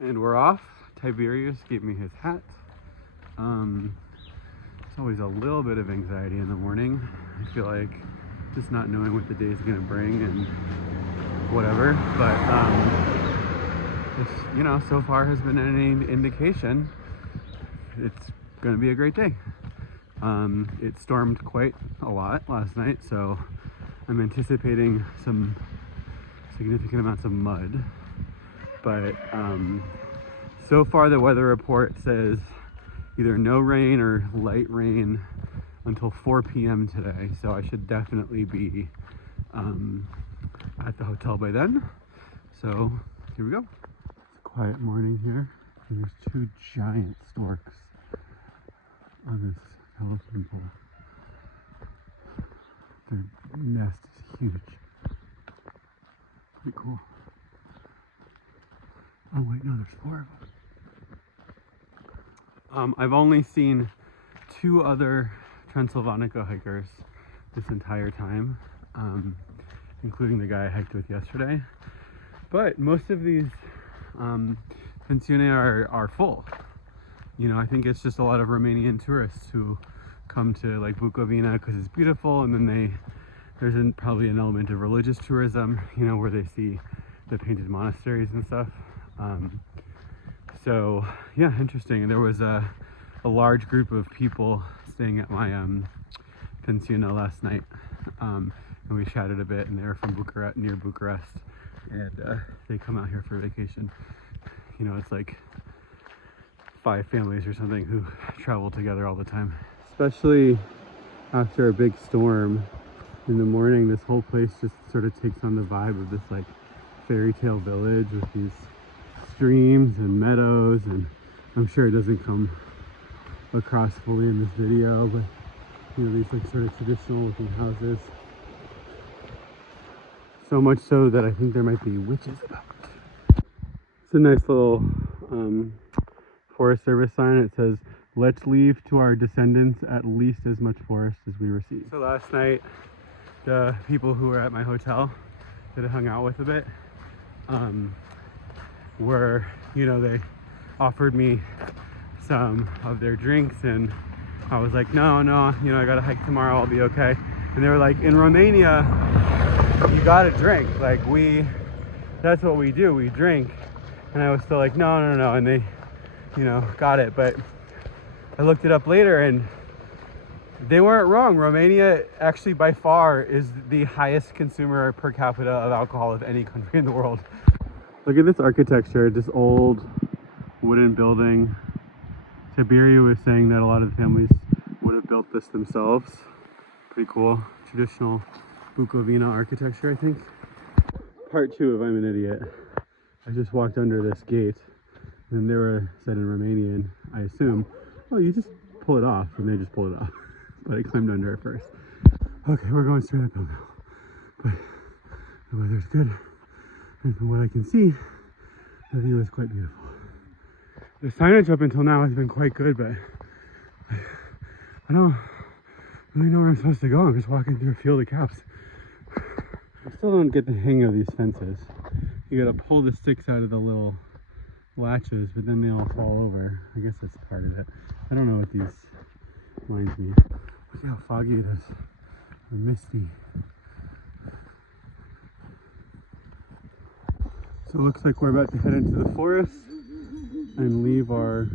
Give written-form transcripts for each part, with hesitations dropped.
And we're off. Tiberius gave me his hat. It's always a little bit of anxiety in the morning. I feel like just not knowing what the day is going to bring and whatever. But if, you know, so far has been any indication, it's going to be a great day. It stormed quite a lot last night, so I'm anticipating some significant amounts of mud. But so far the weather report says either no rain or light rain until 4 p.m. today, so I should definitely be at the hotel by then. So here we go. It's a quiet morning here, and there's two giant storks on this telephone pole. Their nest is huge. Pretty cool. Oh wait, no, there's 4 of them. I've only seen 2 other Transilvanica hikers this entire time, including the guy I hiked with yesterday. But most of these pensioni are full. You know, I think it's just a lot of Romanian tourists who come to like Bukovina because it's beautiful, and then there's probably an element of religious tourism, you know, where they see the painted monasteries and stuff. So yeah, interesting. And there was a large group of people staying at my pensiona last night, and we chatted a bit, and they were from Bucharest, near Bucharest, and they come out here for vacation. You know, it's like 5 families or something who travel together all the time. Especially after a big storm in the morning, this whole place just sort of takes on the vibe of this like fairy tale village with these streams and meadows, and I'm sure it doesn't come across fully in this video, but you know, these like sort of traditional looking houses. So much so that I think there might be witches about. It's a nice little Forest Service sign. It says, "Let's leave to our descendants at least as much forest as we receive." So last night, the people who were at my hotel that I hung out with a bit were, you know, they offered me some of their drinks, and I was like, no, you know, I gotta hike tomorrow, I'll be okay. And they were like, in Romania, you gotta drink. Like, that's what we do, we drink. And I was still like, no, and they, you know, got it. But I looked it up later, and they weren't wrong. Romania actually by far is the highest consumer per capita of alcohol of any country in the world. Look at this architecture, this old wooden building. Tiberiu was saying that a lot of the families would have built this themselves. Pretty cool. Traditional Bukovina architecture, I think. Part 2 of I'm an Idiot. I just walked under this gate, and they were said in Romanian, I assume, oh, you just pull it off, and they just pulled it off. But I climbed under it first. Okay, we're going straight uphill now. But the weather's good, and from what I can see, the view is quite beautiful. The signage up until now has been quite good, but I don't really know where I'm supposed to go. I'm just walking through a field of caps. I still don't get the hang of these fences. You gotta pull the sticks out of the little latches, but then they all fall over. I guess that's part of it. I don't know what these lines mean. Look how foggy it is, and misty. So it looks like we're about to head into the forest and leave our,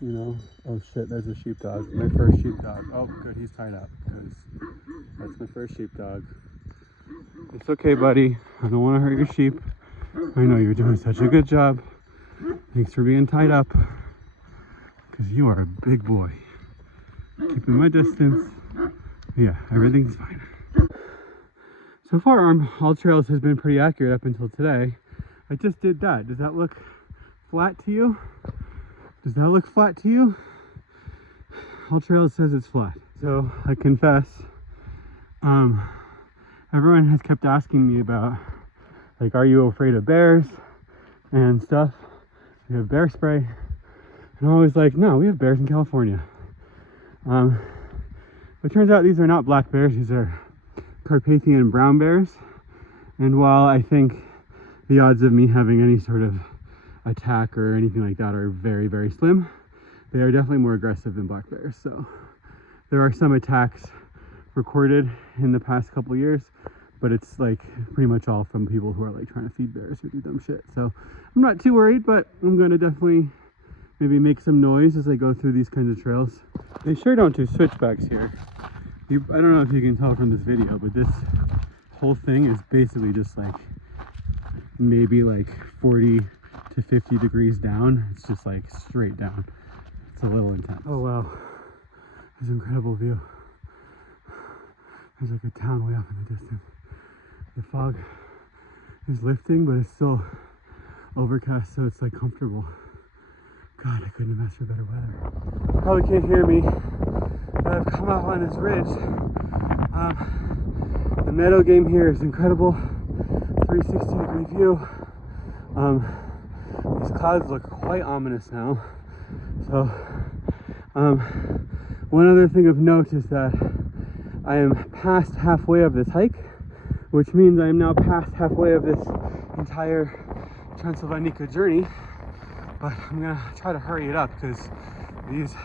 you know, oh shit, there's a sheepdog. My first sheepdog. Oh good, he's tied up, because that's my first sheepdog. It's okay, buddy. I don't want to hurt your sheep. I know you're doing such a good job. Thanks for being tied up, because you are a big boy. Keeping my distance. Yeah, everything's fine. So far, all trails has been pretty accurate up until today. I just did that. Does that look flat to you? Does that look flat to you? All trails says it's flat. So I confess, everyone has kept asking me about, like, are you afraid of bears and stuff? We have bear spray. And I'm always like, no, we have bears in California. It turns out these are not black bears, these are Carpathian brown bears. And while I think the odds of me having any sort of attack or anything like that are very, very slim. They are definitely more aggressive than black bears. So there are some attacks recorded in the past couple years, but it's like pretty much all from people who are like trying to feed bears or do dumb shit. So I'm not too worried, but I'm gonna definitely maybe make some noise as I go through these kinds of trails. They sure don't do switchbacks here. I don't know if you can tell from this video, but this whole thing is basically just like maybe like 40 to 50 degrees down. It's just like straight down. It's a little intense. Oh wow, there's an incredible view. There's like a town way off in the distance. The fog is lifting, but it's still overcast, so it's like comfortable. God, I couldn't have asked for better weather. Probably can't hear me, but I've come up on this ridge. The meadow game here is incredible. 360-degree view. These clouds look quite ominous now. So, one other thing of note is that I am past halfway of this hike, which means I am now past halfway of this entire Transilvanica journey. But I'm gonna try to hurry it up because these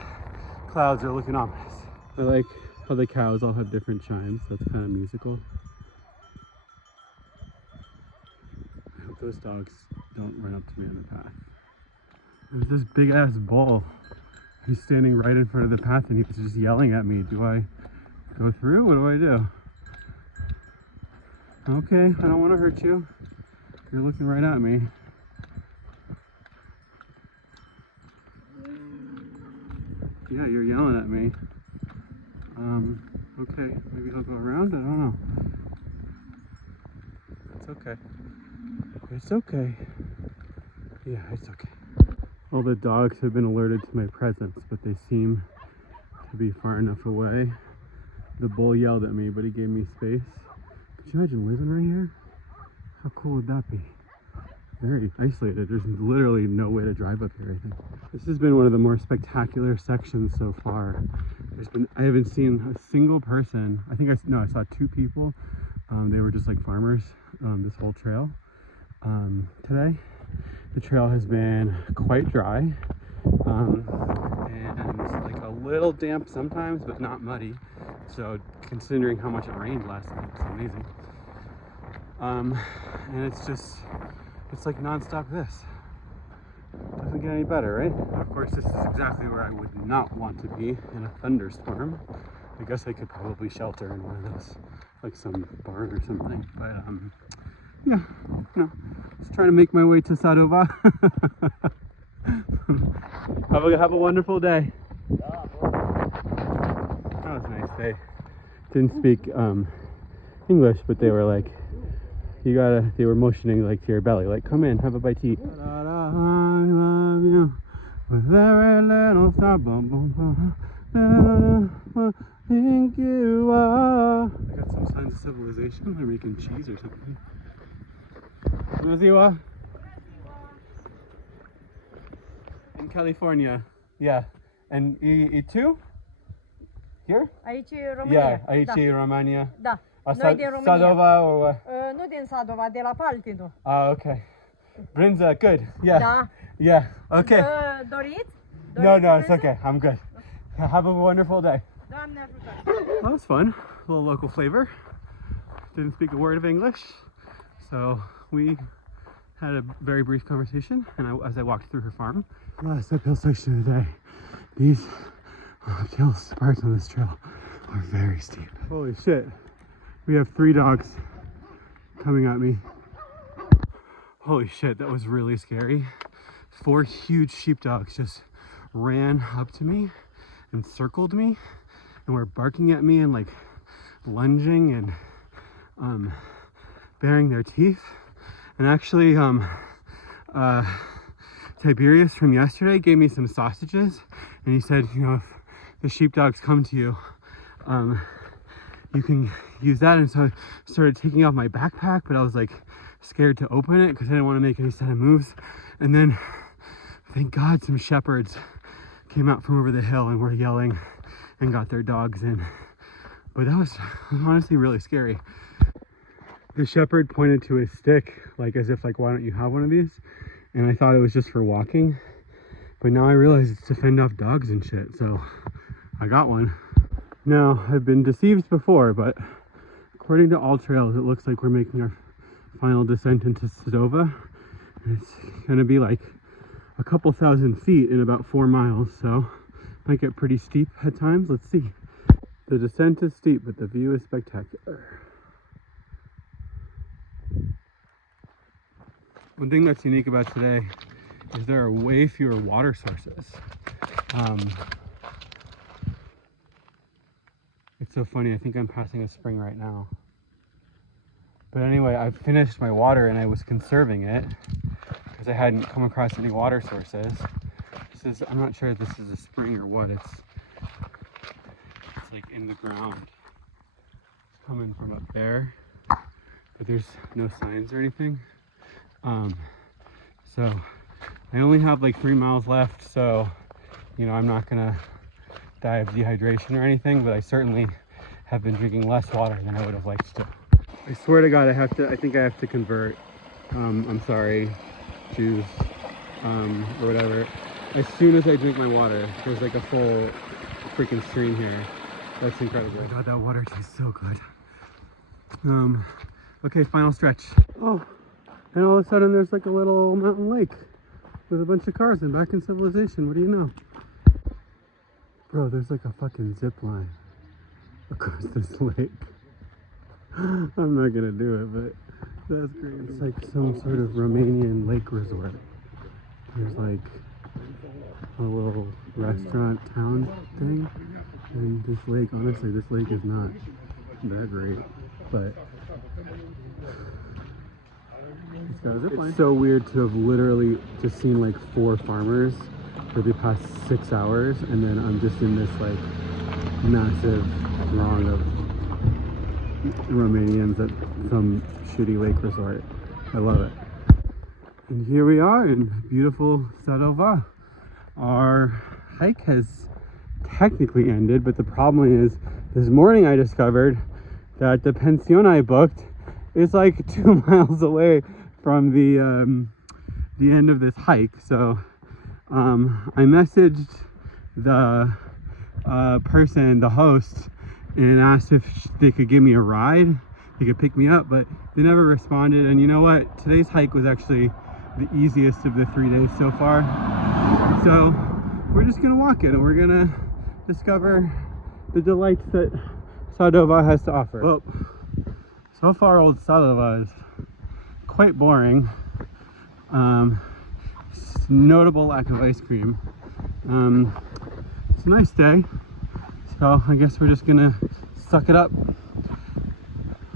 clouds are looking ominous. I like how the cows all have different chimes. That's kind of musical. I hope those dogs don't run up to me on the path. There's this big ass bull. He's standing right in front of the path and he's just yelling at me. Do I go through? What do I do? Okay, I don't want to hurt you. You're looking right at me. Yeah, you're yelling at me. Okay, maybe he'll go around? I don't know. It's okay. It's okay. Yeah, it's okay. All the dogs have been alerted to my presence, but they seem to be far enough away. The bull yelled at me, but he gave me space. Could you imagine living right here? How cool would that be? Very isolated. There's literally no way to drive up here, I think. This has been one of the more spectacular sections so far. I haven't seen a single person. I saw 2 people. They were just like farmers this whole trail. Today, the trail has been quite dry and like a little damp sometimes, but not muddy. So considering how much it rained last night, it's amazing. And it's like non-stop this. Doesn't get any better, right? Of course, this is exactly where I would not want to be in a thunderstorm. I guess I could probably shelter in one of those, like some barn or something. But yeah, just trying to make my way to Sadova. have a wonderful day. That was nice. They didn't speak English, but they were like, they were motioning like to your belly, like, come in, have a bite to eat. I love you with every little star, boom, boom, boom. Think you are. I got some signs of civilization. They're making cheese or something. Naziwa? In California. Yeah. And E2? Here? Aici România. Yeah, aici România. Da. Noi din România. Sadova or what? Nu din Sadova, de la Paltinu. Okay. Brânză, good. Yeah. Da. Yeah. Okay. Doriți? No, it's okay. I'm good. Have a wonderful day. Doamne ajută. That was fun. A little local flavor. Didn't speak a word of English. So we had a very brief conversation, and as I walked through her farm. Last uphill section of the day. These uphill parts on this trail are very steep. Holy shit. We have 3 dogs coming at me. Holy shit, that was really scary. 4 huge sheepdogs just ran up to me and circled me and were barking at me and like lunging and baring their teeth. And actually Tiberius from yesterday gave me some sausages, and he said, if the sheepdogs come to you, you can use that. And so I started taking off my backpack, but I was like scared to open it because I didn't want to make any sudden moves. And then thank God some shepherds came out from over the hill and were yelling and got their dogs in. But that was honestly really scary. The shepherd pointed to his stick, like as if like, why don't you have one of these? and I thought it was just for walking, but now I realize it's to fend off dogs and shit, so I got one. Now, I've been deceived before, but according to All Trails, it looks like we're making our final descent into Sadova. It's gonna be like a couple thousand feet in about 4 miles, so might get pretty steep at times. Let's see. The descent is steep, but the view is spectacular. One thing that's unique about today is there are way fewer water sources. It's so funny, I think I'm passing a spring right now. But anyway, I finished my water and I was conserving it because I hadn't come across any water sources. I'm not sure if this is a spring or what. It's like in the ground. It's coming from up there, but there's no signs or anything. So I only have like 3 miles left, so you know, I'm not gonna die of dehydration or anything, but I certainly have been drinking less water than I would have liked to. I swear to God, I think I have to convert. I'm sorry, Jews, or whatever. As soon as I drink my water, there's like a full freaking stream here. That's incredible. Oh my God, that water tastes so good. Okay, final stretch. Oh, and all of a sudden there's like a little mountain lake with a bunch of cars and back in civilization. What do you know? Bro, there's like a fucking zip line across this lake. I'm not gonna do it, but that's great. It's like some sort of Romanian lake resort. There's like a little restaurant town thing, and this lake, honestly, this lake is not that great, but it's got a zip line. It's so weird to have literally just seen like 4 farmers for the past 6 hours, and then I'm just in this like massive throng of Romanians at some shitty lake resort. I love it. And here we are in beautiful Sadova. Our hike has technically ended, but the problem is this morning I discovered that the pension I booked is like 2 miles away from the end of this hike. So I messaged the person, the host, and asked if they could give me a ride. They could pick me up, but they never responded. And you know what? Today's hike was actually the easiest of the 3 days so far. So we're just gonna walk it and we're gonna discover the delights that Sadova has to offer. Well, so far old Sadova is quite boring. Notable lack of ice cream. It's a nice day, so I guess we're just gonna suck it up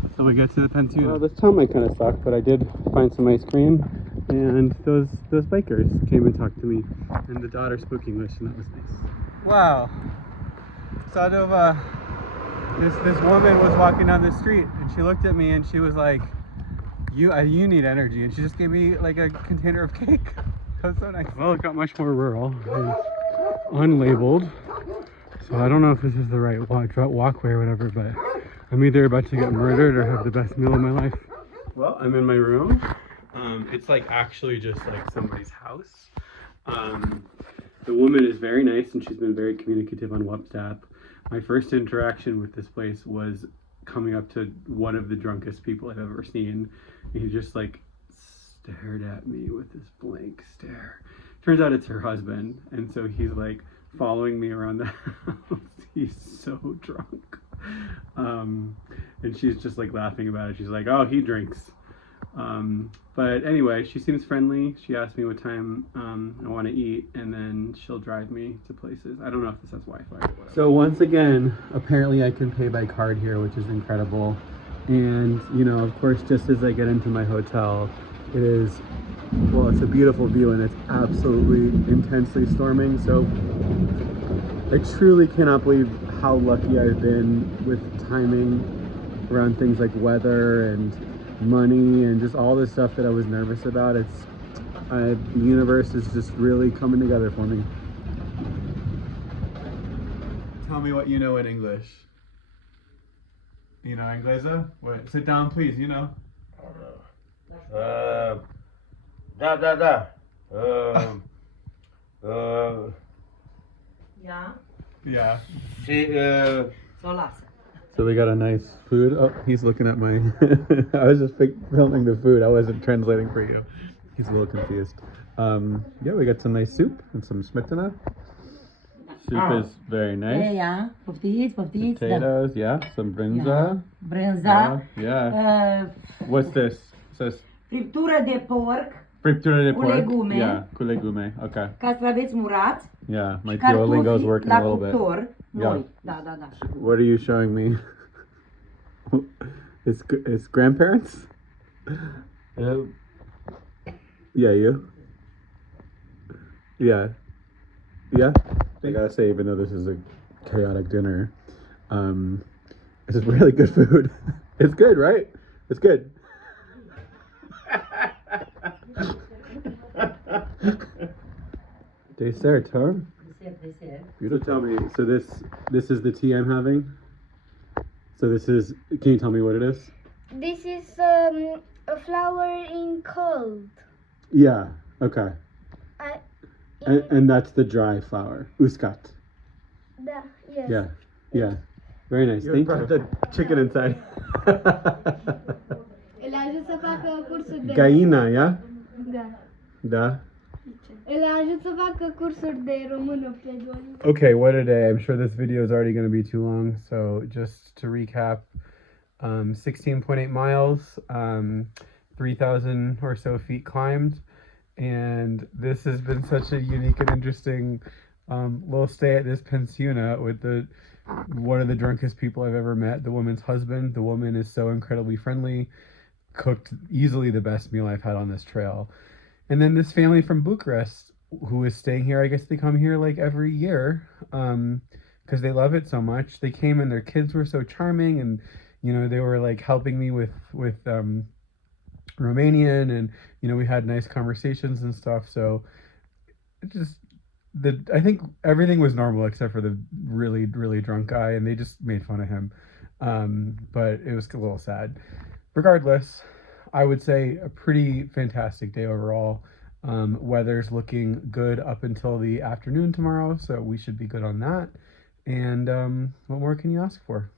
until we get to the pension. Well, this town might kind of suck, but I did find some ice cream, and those bikers came and talked to me, and the daughter spoke English, and that was nice. Wow, Sadova, this woman was walking down the street, and she looked at me, and she was like, you need energy, and she just gave me like a container of cake. That was so nice. Well, it got much more rural and unlabeled, so I don't know if this is the right walkway or whatever, but I'm either about to get murdered or have the best meal of my life. Well, I'm in my room. It's like actually just like somebody's house. The woman is very nice and she's been very communicative on WhatsApp. My first interaction with this place was coming up to one of the drunkest people I've ever seen. And he just like stared at me with this blank stare. Turns out it's her husband, and so he's like following me around the house. He's so drunk. And she's just like laughing about it. She's like, oh, he drinks. But anyway, she seems friendly. She asked me what time I want to eat, and then she'll drive me to places. I don't know if this has Wi-Fi or whatever. So once again, apparently I can pay by card here, which is incredible. And, you know, of course, just as I get into my hotel, it is, well, it's a beautiful view, and it's absolutely intensely storming. So I truly cannot believe how lucky I've been with timing around things like weather and money and just all this stuff that I was nervous about. The universe is just really coming together for me. Tell me what you know in English. You know inglesa? What? Sit down, please. You know. Da. Ia, Yeah. și să o lasă. So we got a nice food. Oh, he's looking at my. I was just filming the food. I wasn't translating for you. He's a little confused. Yeah, we got some nice soup and some smetana. Soup is very nice. Ia, poftiți, poftiți. Da. Potatoes, yeah. Some brinza. Ia, brânza. Yeah. What's this? It says Friptură de porc, friptura de cu pork. legume. Yeah, cu legume. Okay. castraveți murați, Yeah, my cartofi Duolingo's working la a little bit. cuptor. Yeah. Noi. Da, da, da. What are you showing me? It's grandparents? Yeah, you? Yeah. Yeah? I gotta say, even though this is a chaotic dinner, this is really good food. It's good, right? It's good. Dessert, huh? Beautiful. So tell me, so this is the tea I'm having? So this is, can you tell me what it is? This is a flower in cold. Yeah, okay. I, And that's the dry flour, uscat. da, yes. Yeah, yeah. Very nice. Thank you. The chicken inside. Îl ajut să facă cursuri de... Gaina, yeah? Da. Da. Îl ajut să facă cursuri de română pe Duolingo. Okay, what a day. I'm sure this video is already going to be too long. So just to recap, 16.8 miles, 3,000 or so feet climbed. And this has been such a unique and interesting little stay at this pensiona with one of the drunkest people I've ever met, the woman's husband. The woman is so incredibly friendly, cooked easily the best meal I've had on this trail. And then this family from Bucharest who is staying here, I guess they come here like every year because they love it so much. They came and their kids were so charming, and you know, they were like helping me with Romanian, and you know, we had nice conversations and stuff. So it just I think everything was normal except for the really, really drunk guy, and they just made fun of him. But it was a little sad. Regardless, I would say a pretty fantastic day overall. Weather's looking good up until the afternoon tomorrow, so we should be good on that. And what more can you ask for?